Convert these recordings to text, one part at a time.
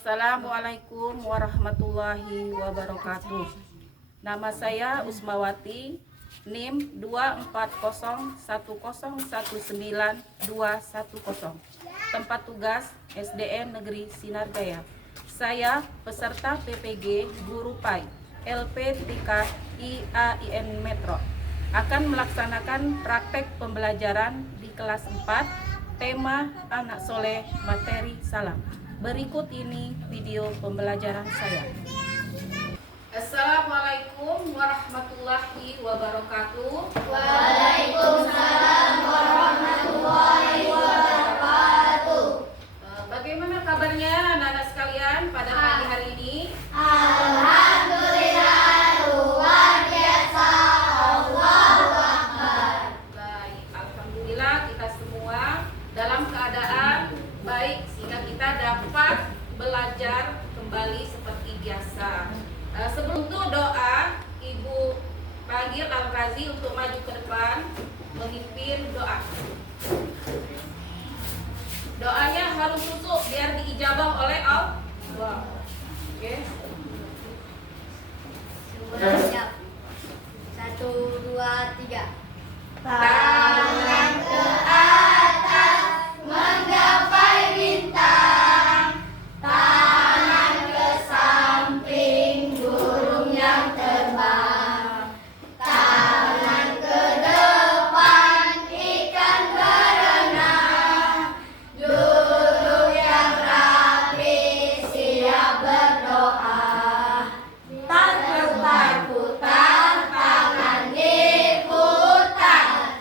Assalamualaikum warahmatullahi wabarakatuh. Nama saya Usmawati, NIM 2401019210. Tempat tugas SDN Negeri Sinar Jaya. Saya peserta PPG Guru PAI LPTK IAIN Metro akan melaksanakan praktek pembelajaran di kelas 4 tema anak soleh materi salam. Berikut ini video pembelajaran saya. Assalamualaikum warahmatullahi wabarakatuh. Waalaikumsalam warahmatullahi wabarakatuh. Bagaimana kabarnya anak-anak sekalian pada pagi hari ini? Alhamdulillah luar biasa. Allahu Akbar. Baik, alhamdulillah kita semua dalam keadaan baik sehingga kita dapat belajar kembali seperti biasa. Sebelum itu doa Ibu panggil Al-Razi untuk maju ke depan memimpin doa. Doanya harus susuk biar diijabah oleh Allah. Oke. Siap. 1, 2, 3. Tangan ke atas menggapai bintang, tangan ke samping burung yang terbang, tangan ke depan ikan berenang, duduk yang rapi siap berdoa, tak berputar-putar tangan diputar.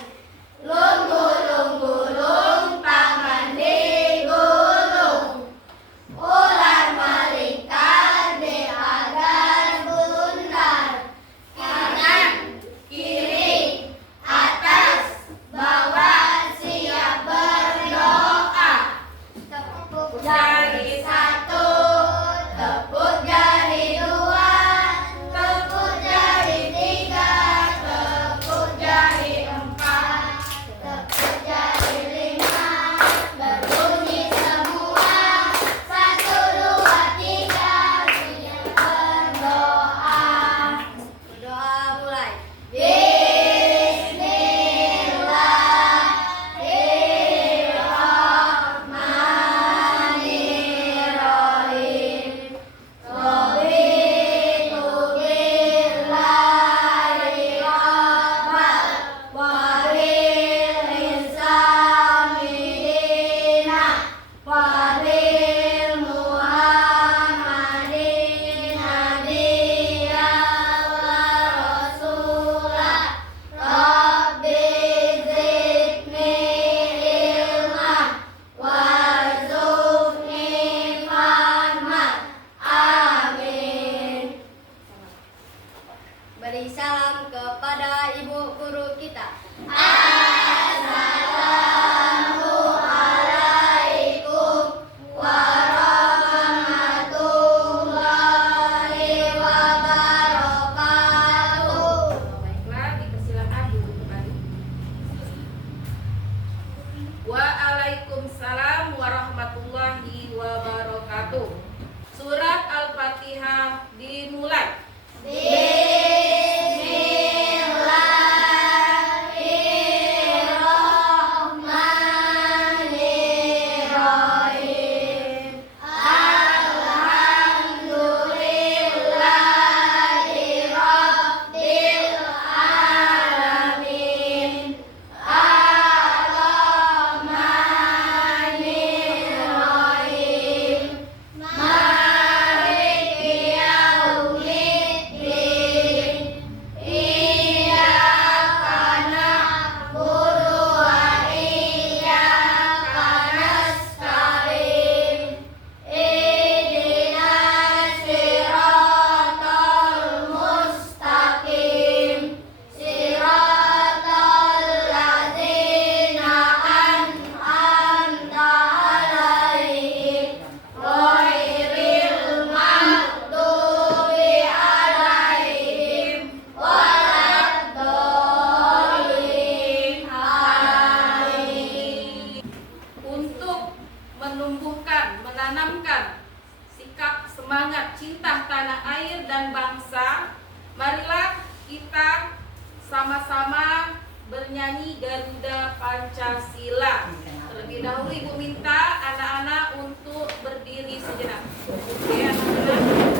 semangat cinta tanah air dan bangsa, marilah kita sama-sama bernyanyi Garuda Pancasila. Terlebih dahulu Ibu minta anak-anak untuk berdiri sejenak. Oke, anak-anak.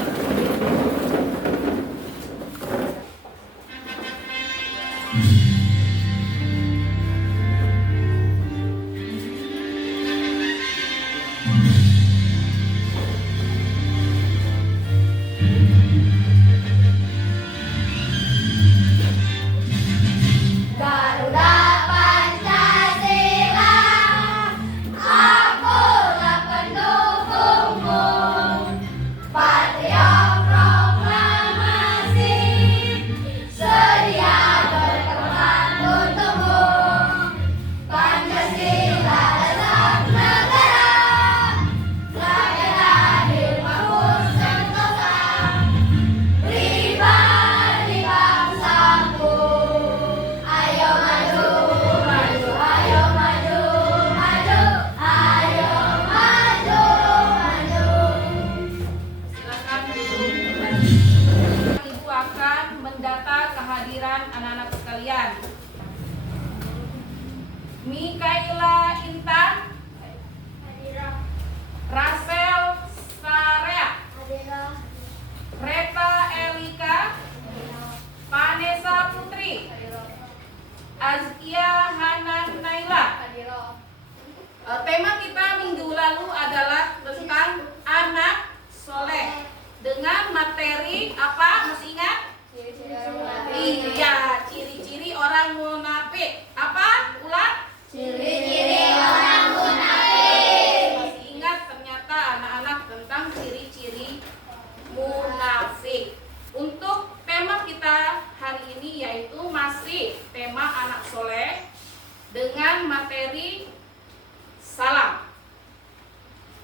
Garuda Pancasila, akulah pendukungmu. Patriot proklamasi, sedia berkorban untukmu. Pancasila dasar negara, rakyat adil makmur sentosa, pribadi bangsaku. Ayo maju, maju, ayo maju, maju, ayo maju, maju. Silakan duduk kembali. Ibu akan mendata kehadiran anak-anak sekalian. Mikaela Intan, Rasel Sarea, Reta Elika, Vanessa Putri, Azkia Hanan Naila. Tema kita minggu lalu adalah tentang anak soleh dengan materi apa? Masih ingat? Iya, ciri-ciri orang munafik. Apa? Ulang. Ciri-ciri orang munafik. Masih ingat ternyata anak-anak tentang ciri-ciri munafik. Untuk tema kita hari ini yaitu masih tema anak soleh dengan materi salam,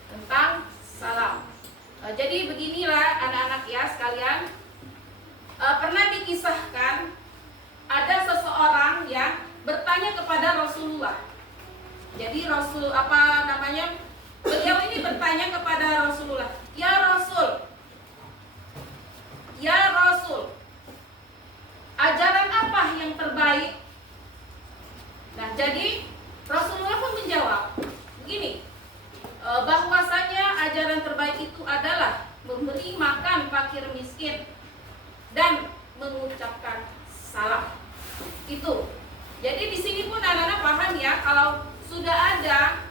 tentang salam. Jadi beginilah anak-anak ya sekalian, pernah dikisahkan ada seseorang yang bertanya kepada Rasulullah. Jadi beliau ini bertanya kepada Rasulullah, ya Rasul, ajaran apa yang terbaik? Nah, jadi Rasulullah pun menjawab begini, bahwasanya ajaran terbaik itu adalah memberi makan fakir miskin dan mengucapkan salam. Itu. Jadi di sini pun anak-anak paham ya, kalau sudah ada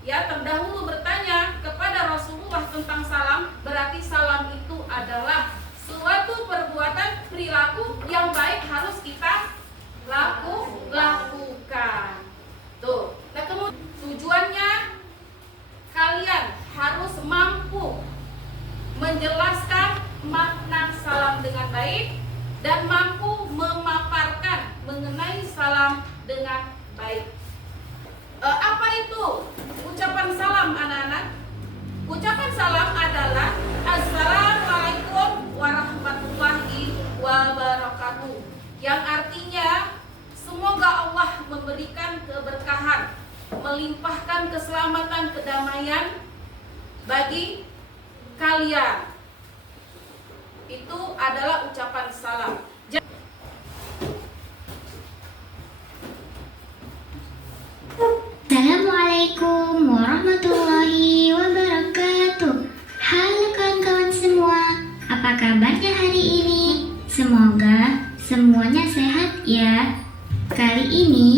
ya terdahulu bertanya kepada Rasulullah tentang salam, berarti salam itu adalah suatu perbuatan perilaku yang baik harus kita lakukan. Tuh. Nah, kemudian tujuannya kalian harus mampu menjelaskan makna salam dengan baik dan mampu memaparkan mengenai salam dengan baik. Apa itu ucapan salam anak-anak? Ucapan salam adalah Assalamualaikum warahmatullahi wabarakatuh, yang artinya semoga Allah memberikan keberkahan, melimpahkan keselamatan, kedamaian bagi kalian. Itu adalah ucapan salam. Assalamualaikum warahmatullahi wabarakatuh. Halo kawan-kawan semua, apa kabarnya hari ini? Semoga semuanya sehat ya. Kali ini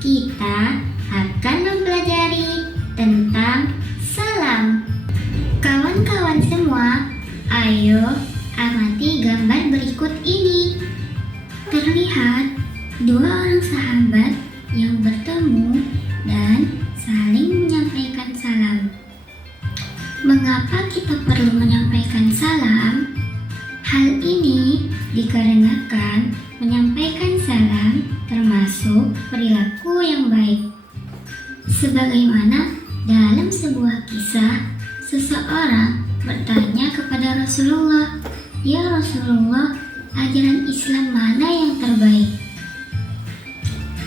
kita akan mempelajari tentang salam. Kawan-kawan semua, ayo amati gambar berikut ini. Terlihat dua orang sahabat yang bertemu dan saling menyampaikan salam. Mengapa kita perlu menyampaikan salam? Hal ini dikarenakan menyampaikan salam termasuk perilaku yang baik. Sebagaimana dalam sebuah kisah, seseorang bertanya kepada Rasulullah, "Ya Rasulullah, ajaran Islam mana yang terbaik?"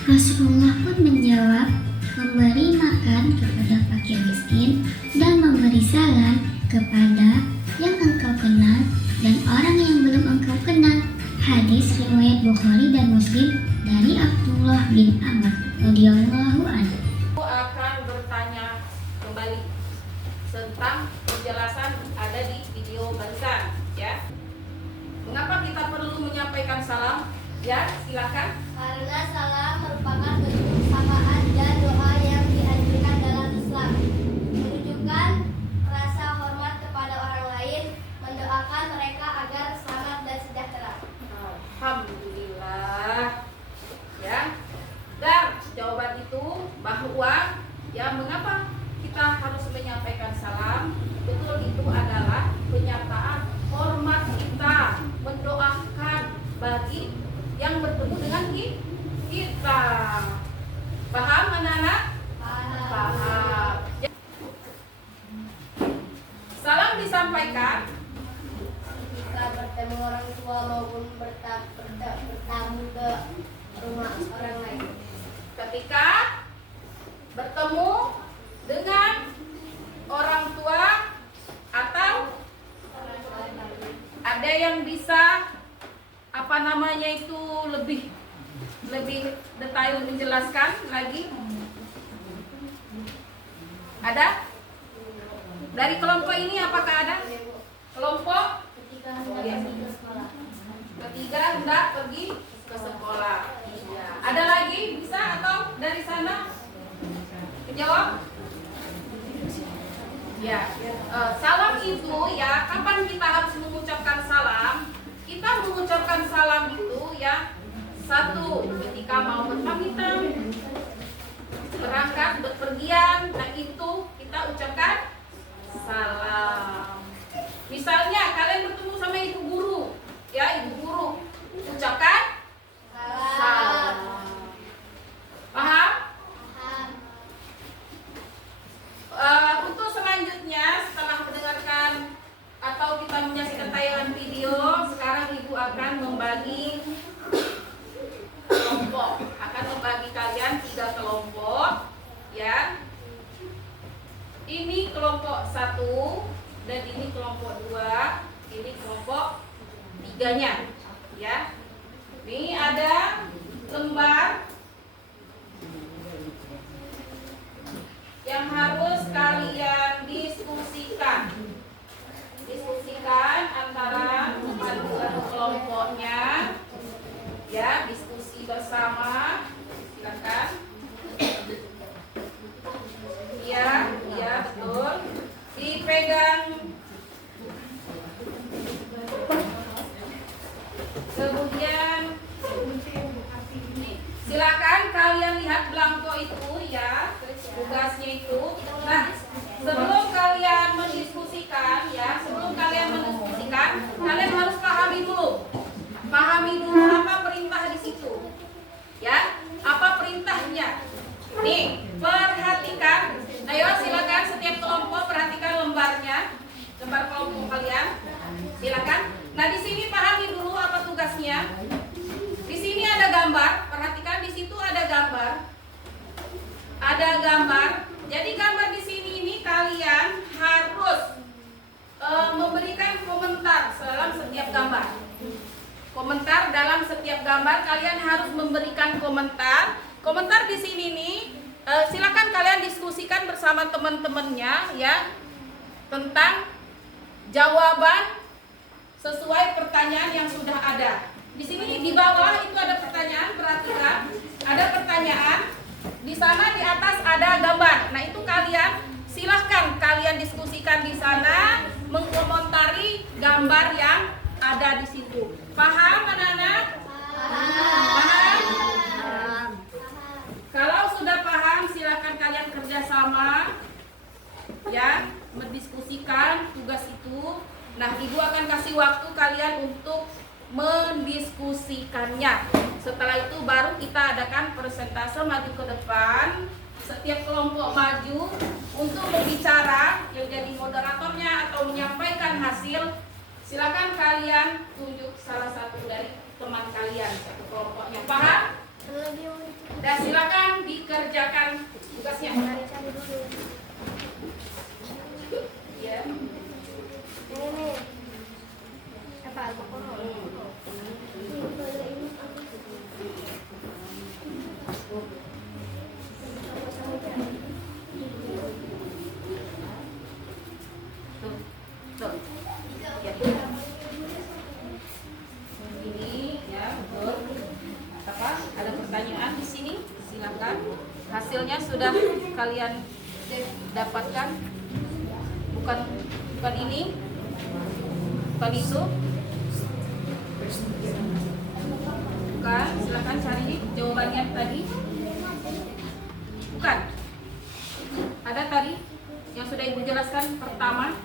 Rasulullah pun menjawab, memberi makan kepada fakir miskin dan memberi salam kepada yang bin Amr radhiyallahu anhu. Aku akan bertanya kembali tentang penjelasan ada di video barusan, ya. Mengapa kita perlu menyampaikan salam? Ya, silakan. Karena salam merupakan bentuk sapaan dan doa yang dianjurkan dalam Islam. Menunjukkan rasa hormat kepada orang lain, mendoakan mereka agar selamat dan sejahtera. Alhamdulillah. Ya. Dan jawaban itu bahwa ya mengapa kita harus menyampaikan salam? Betul, itu adalah penyataan hormat kita, mendoakan bagi yang bertemu dengan kita. Paham anak-anak? Paham. Salam disampaikan Jika bertemu orang tua maupun bertamu ke rumah orang lain. ketika bertemu dengan orang tua atau ada yang bisa apa namanya itu lebih detail menjelaskan lagi? Ada? Dari kelompok ini apakah ada? Kelompok ketiga hendak pergi ke sekolah. Ya. Ada lagi bisa atau dari sana? Jawab. Ya. Salam itu ya, kapan kita harus mengucapkan salam? Kita mengucapkan salam itu ya, satu ketika mau berpamitan, berangkat bepergian, nah itu kita ucapkan salam. Misalnya kalian bertemu sama ibu guru, ya ibu guru, ucapkan salam. Paham? Untuk selanjutnya setelah mendengarkan atau kita menyaksikan tayangan video, sekarang ibu akan membagi kelompok, akan membagi kalian 3 kelompok, ya. Ini kelompok 1 dan ini kelompok 2, ini kelompok 3-nya, ya. Ini ada lembar yang harus kalian diskusikan antara kedua kelompoknya, ya, diskusi bersama. Silakan. Iya betul. Dipegang. Kemudian nih, silakan kalian lihat belangko itu ya, tugasnya itu. Nah, sebelum kalian mendiskusikan ya, kalian harus pahami dulu apa perintah di situ. Ya, apa perintahnya? Nih, perhatikan. Ayo silakan setiap kelompok perhatikan lembarnya, lembar kelompok kalian. Silakan. Nah, di sini pahami dulu apa tugasnya. Di sini ada gambar, perhatikan di situ ada gambar. Ada gambar. Jadi gambar di sini ini kalian harus memberikan komentar dalam setiap gambar. Komentar dalam setiap gambar kalian harus memberikan komentar. Komentar di sini nih silakan kalian diskusikan bersama teman-temannya ya tentang jawaban sesuai pertanyaan yang sudah ada. Di sini di bawah itu ada pertanyaan, perhatikan. Ada pertanyaan, di sana di atas ada gambar. Nah, itu kalian silahkan kalian diskusikan di sana, mengomentari gambar yang ada di situ. Paham anak-anak? Paham? Kalau sudah paham, silakan kalian kerjasama ya, mendiskusikan tugas itu. Nah, ibu akan kasih waktu kalian untuk mendiskusikannya. Setelah itu baru kita adakan persentase maju ke depan. Setiap kelompok maju untuk berbicara, yang jadi moderatornya atau menyampaikan hasil. Silakan kalian tunjuk salah satu dari teman kalian satu kelompoknya. Paham? Dan silakan dikerjakan tugasnya. Ya. Betul. Ya. Ini ya betul. Apa? Ada pertanyaan di sini? Silakan. Hasilnya sudah kalian dapatkan? Bukan ini? Bukan itu? Bukan. Silakan cari jawabannya tadi. Bukan. Ada tadi yang sudah Ibu jelaskan pertama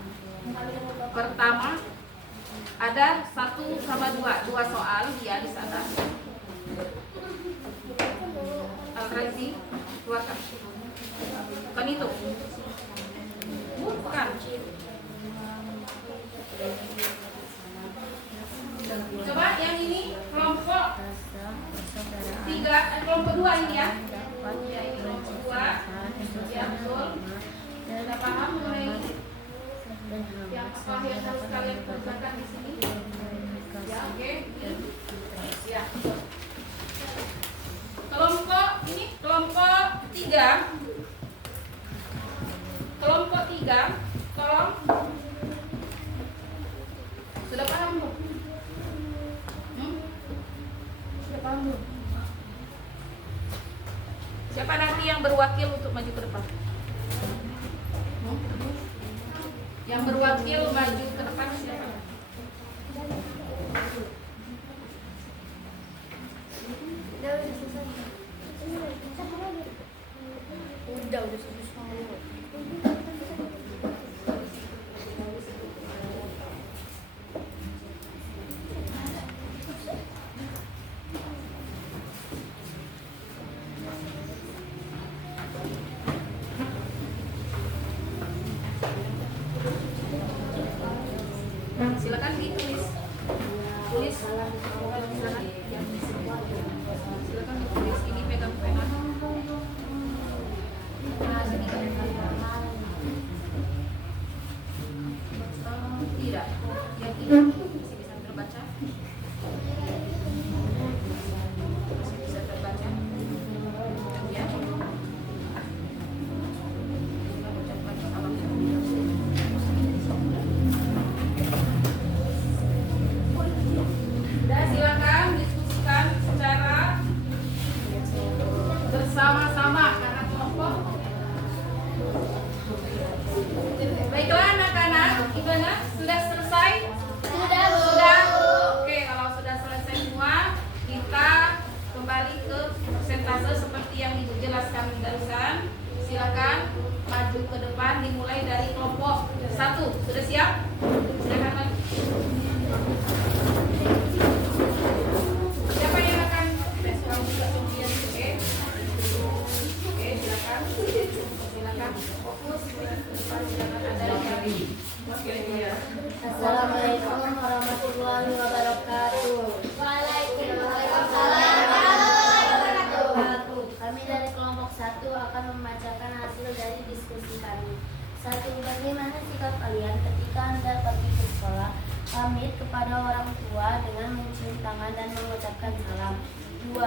ada 1 sama 2 soal ya di sana. Al-Razi keluarkan. Bukan itu. Bukan. Coba yang ini kelompok 3, kelompok 2 ini ya. Ya ini kelompok 2. Ya betul. Sudah paham mulai yang apa yang harus kalian kerjakan di sini? Ya oke. Ya. Kelompok ini kelompok 3. Kelompok 3 tolong. Sudah paham belum? Sudah paham belum? Siapa nanti yang berwakil untuk maju ke depan? Yang berwakil maju ke depan siapa? Udah susah. Silakan ditulis. Tulis. Silakan ditulis. Ini pegang pena. Tidak. Yang ini masih bisa terbaca. Masih bisa terbaca. Ya. Ucapkan salam. Dan silakan diskusikan secara bersama-sama karena kelompok. Baiklah anak-anak, gimana? Sudah selesai? Sudah. Oke, kalau sudah selesai semua, kita kembali ke persentase seperti yang Ibu jelaskan barusan. Silakan maju ke depan dimulai dari kelompok 1. Sudah siap? Silakan maju. Siapa yang akan soal juga kemudian oke, silakan fokus ke depan, jangan ada yang lari. Assalamualaikum warahmatullahi wabarakatuh. Waalaikumsalam warahmatullahi wabarakatuh. Kami dari kelompok 1 akan membacakan hasil dari diskusi kami. 1. Bagaimana sikap kalian ketika Anda pergi ke sekolah? Pamit kepada orang tua dengan mencium tangan dan mengucapkan salam. 2.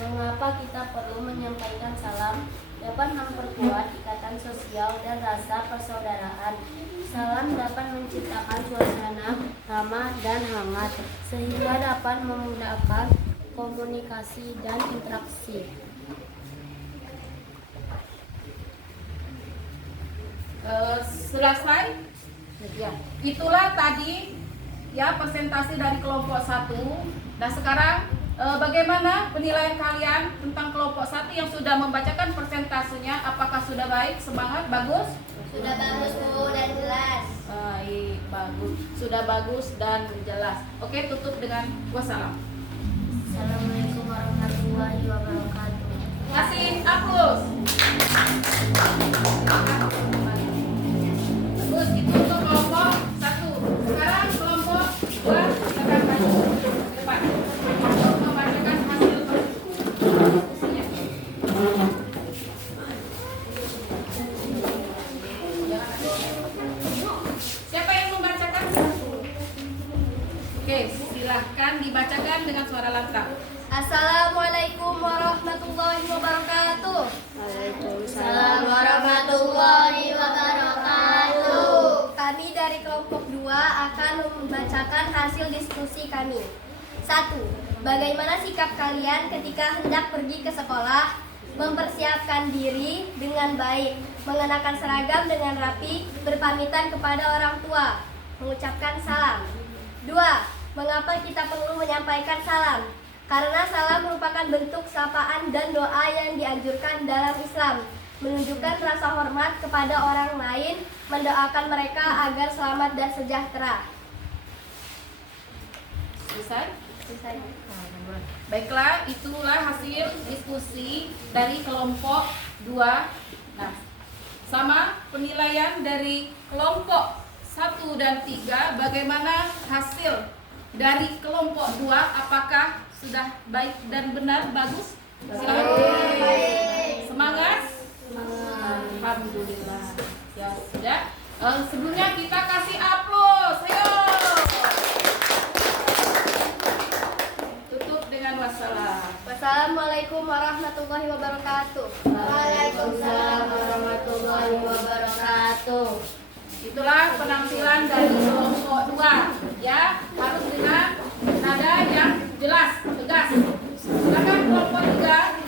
Mengapa kita perlu menyampaikan salam? Dapat memperkuat ikatan sosial dan rasa persaudaraan. Salam dapat menciptakan suasana ramah dan hangat, sehingga dapat memudahkan komunikasi dan interaksi. Selesai? Ya. Itulah tadi ya presentasi dari kelompok 1. Nah sekarang bagaimana penilaian kalian tentang kelompok 1 yang sudah membacakan persentasenya? Apakah sudah baik? Semangat? Bagus? Sudah bagus Bu dan jelas. Baik, bagus. Sudah bagus dan jelas. Oke, tutup dengan wassalam. Assalamualaikum warahmatullahi wabarakatuh. Kasih aplaus. Bagus, itu untuk kelompok 1. Sekarang kelompok 2 silakan maju ke depan untuk membacakan hasil diskusinya. Siapa yang membacakan? Oke, silahkan dibacakan dengan suara lantang. Assalamualaikum warahmatullahi wabarakatuh. Waalaikumsalam. Assalamualaikum warahmatullahi wabarakatuh. Kami dari kelompok 2 akan membacakan hasil diskusi kami. 1. Bagaimana sikap kalian ketika hendak pergi ke sekolah? Mempersiapkan diri dengan baik, mengenakan seragam dengan rapi, berpamitan kepada orang tua, mengucapkan salam. 2. Mengapa kita perlu menyampaikan salam? Karena salam merupakan bentuk sapaan dan doa yang dianjurkan dalam Islam, menunjukkan rasa hormat kepada orang lain, mendoakan mereka agar selamat dan sejahtera. Selesai? Selesai. Baiklah, itulah hasil diskusi dari kelompok 2. Nah, sama penilaian dari kelompok 1 dan 3. Bagaimana hasil dari kelompok 2? Apakah sudah baik dan benar? Bagus? Silakan. Semangat? Alhamdulillah. Ya, sudah. Sebelumnya kita kasih aplaus. Ayo. Tutup dengan wassalam. Wassalamualaikum warahmatullahi wabarakatuh. Waalaikumsalam warahmatullahi wabarakatuh. Itulah penampilan dari kelompok 2, ya, harus dengan nada yang jelas, tegas. Silakan kelompok 3.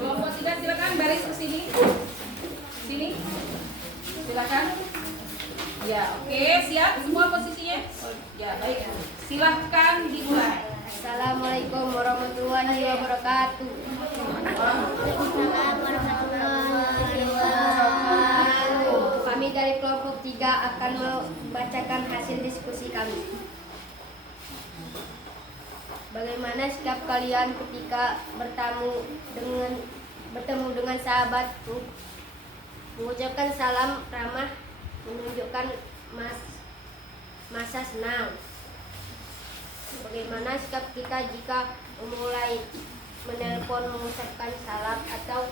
Kelompok 3 silakan baris ke sini. Sini. Silakan. Ya, oke, siap semua posisinya? Ya, baik. Silahkan dimulai. Assalamualaikum warahmatullahi wabarakatuh. Waalaikumsalam warahmatullahi wabarakatuh. Kami dari kelompok 3 akan membacakan hasil diskusi kami. Bagaimana sikap kalian ketika bertemu dengan sahabatku? Mengucapkan salam ramah, menunjukkan masa senang. Bagaimana sikap kita jika memulai menelpon, mengucapkan salam atau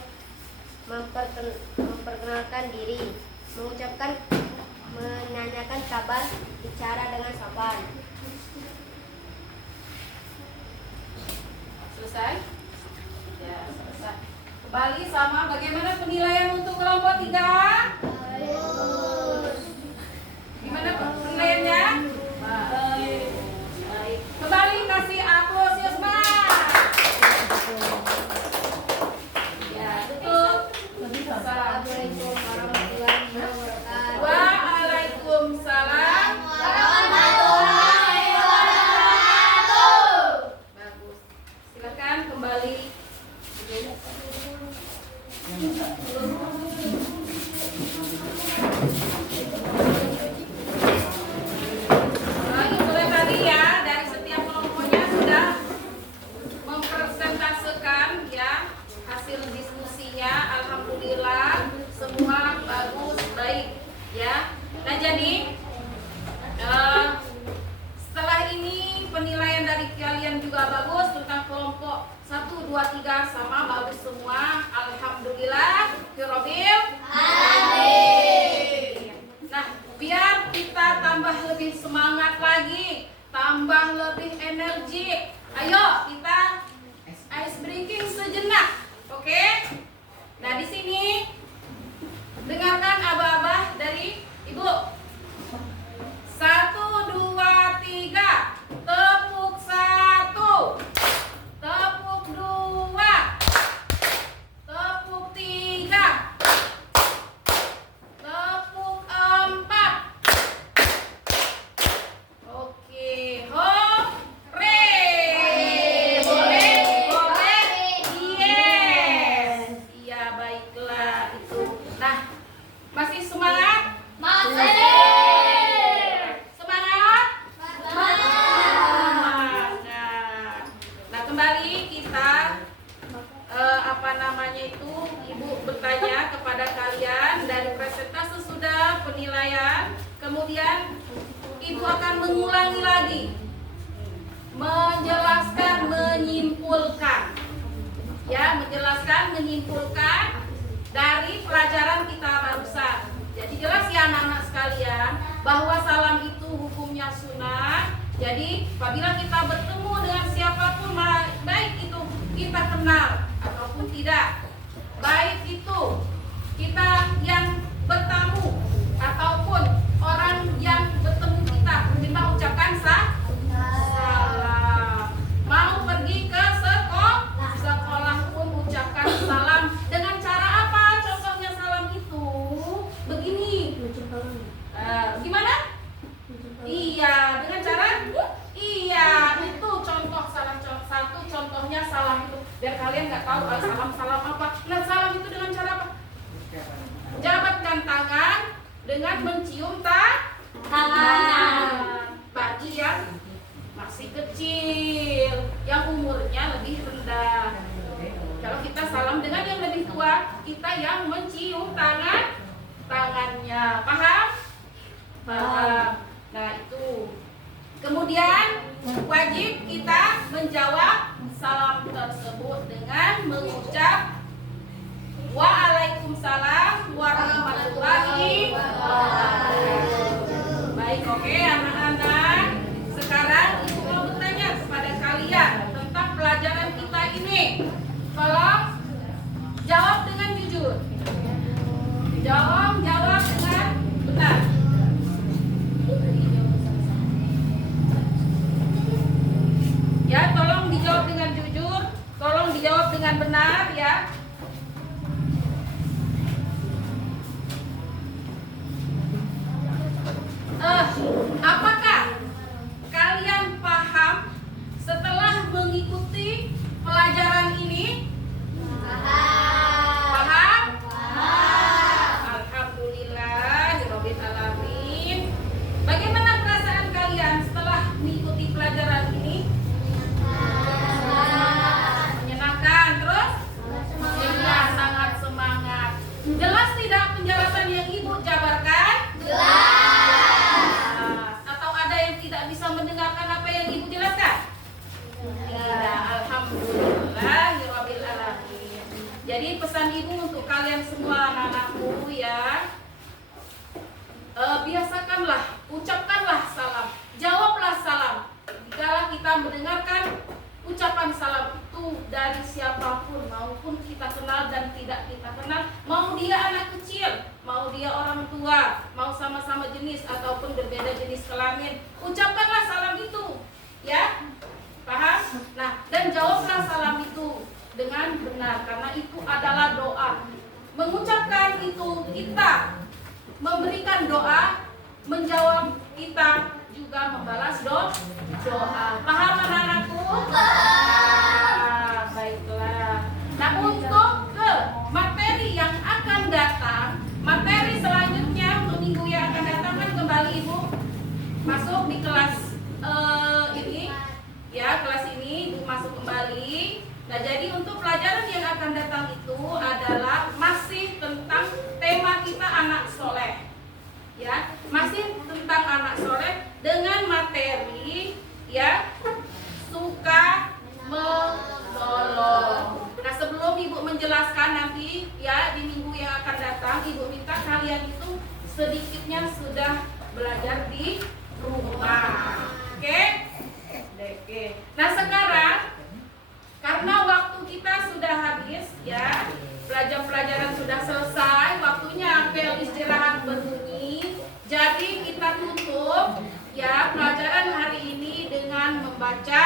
memperkenalkan diri, menanyakan kabar, bicara dengan sopan. Selesai? Ya, selesai. Kembali sama bagaimana penilaian untuk kelompok 3? Gimana penilaiannya? Baik. Baik. Kembali kasih aplaus ya, ya, tutup. Assalamualaikum warahmatullahi wabarakatuh. Waalaikumsalam warahmatullahi wabarakatuh. Bagus. Silakan kembali. Mulai tadi ya, dari setiap kelompoknya sudah mempresentasekan ya hasil diskusinya. Alhamdulillah semua bagus, baik ya. Nah, jadi setelah ini penilaian dari kalian juga bagus tentang kelompok 1, 2, 3 sama bagus semua. Alhamdulillah Rabbil alamin. Nah, biar kita tambah lebih semangat lagi, tambah lebih energi. Ayo kita ice breaking sejenak. Oke? Nah, di sini dengarkan abah-abah dari Ibu. 1, 2, 3. Tepuk 1. Tepuk 2. Tepuk 3. Tepuk 4. Oke, hore. Hore, hore. Yes. Iya, baiklah itu. Nah, masih semangat? Masih. Semangat? Semangat. Nah, kembali kita Ibu bertanya kepada kalian dari presentase sudah, penilaian, kemudian Ibu akan mengulangi lagi, menjelaskan, menyimpulkan, ya, menjelaskan, menyimpulkan dari pelajaran kita barusan. Jadi jelas ya anak-anak sekalian bahwa salam itu hukumnya sunnah. Jadi apabila kita bertemu dengan siapapun kenal ataupun tidak. Baik itu kita yang bertamu ataupun orang yang bertemu kita ucapkan salam. Mau pergi ke sekolah pun ucapkan salam. Dengan cara apa contohnya salam itu? Begini. Gimana? Iya, dengan cara itu contoh salam. Satu contohnya salam itu. Biar kalian nggak tahu salam apa. Nah, salam itu dengan cara apa? Jabatkan tangan dengan mencium tangan. Bagi yang masih kecil, yang umurnya lebih rendah. Kalau kita salam dengan yang lebih tua, kita yang mencium tangannya. Paham? Paham. Nah, itu. Kemudian wajib kita menjawab salam tersebut dengan mengucap Waalaikumsalam warahmatullahi wabarakatuh. Baik, oke anak-anak. Sekarang Ibu mau bertanya kepada kalian tentang pelajaran kita ini. Tolong jawab dengan jujur. Jawab dengan benar. Ya, tolong dijawab dengan jujur. Tolong dijawab dengan benar ya. Apakah kalian paham setelah mengikuti pelajaran ini? Paham? Alhamdulillahirabbil alamin. Bagaimana perasaan kalian setelah mengikuti pelajaran ini? Menyenangkan. Terus? Ya, sangat semangat. Jelas tidak penjelasan yang Ibu jabarkan? Jelas. Mendengarkan apa yang Ibu jelaskan? Tidak. Alhamdulillahirabbil alamin. Jadi pesan Ibu untuk kalian semua anak-anakku ya, biasakanlah, ucapkanlah salam, jawablah salam. Jika kita mendengarkan ucapan salam itu dari siapapun, maupun kita kenal dan tidak kita kenal, mau dia anak kecil, mau dia orang tua, mau sama-sama jenis ataupun berbeda jenis kelamin, ucapkanlah salam itu, ya, paham? Nah, dan jawablah salam itu dengan benar, karena itu adalah doa. Mengucapkan itu kita memberikan doa, menjawab kita juga membalas doa. Paham anak-anakku? Baiklah. Nah, untuk ke materi yang akan datang, materi selanjutnya untuk minggu yang akan datang kan kembali Ibu masuk di kelas ini, ya kelas ini Ibu masuk kembali. Nah, jadi untuk pelajaran yang akan datang itu adalah masih tentang tema kita anak soleh, ya masih tentang anak soleh dengan materi ya suka menolong. Nah, sebelum Ibu menjelaskan nanti ya di minggu yang akan datang, Ibu minta kalian itu sedikitnya sudah belajar di rumah. Oke? Nah, sekarang karena waktu kita sudah habis ya, pelajaran sudah selesai, waktunya bel istirahat berbunyi. Jadi kita tutup ya pelajaran hari ini dengan membaca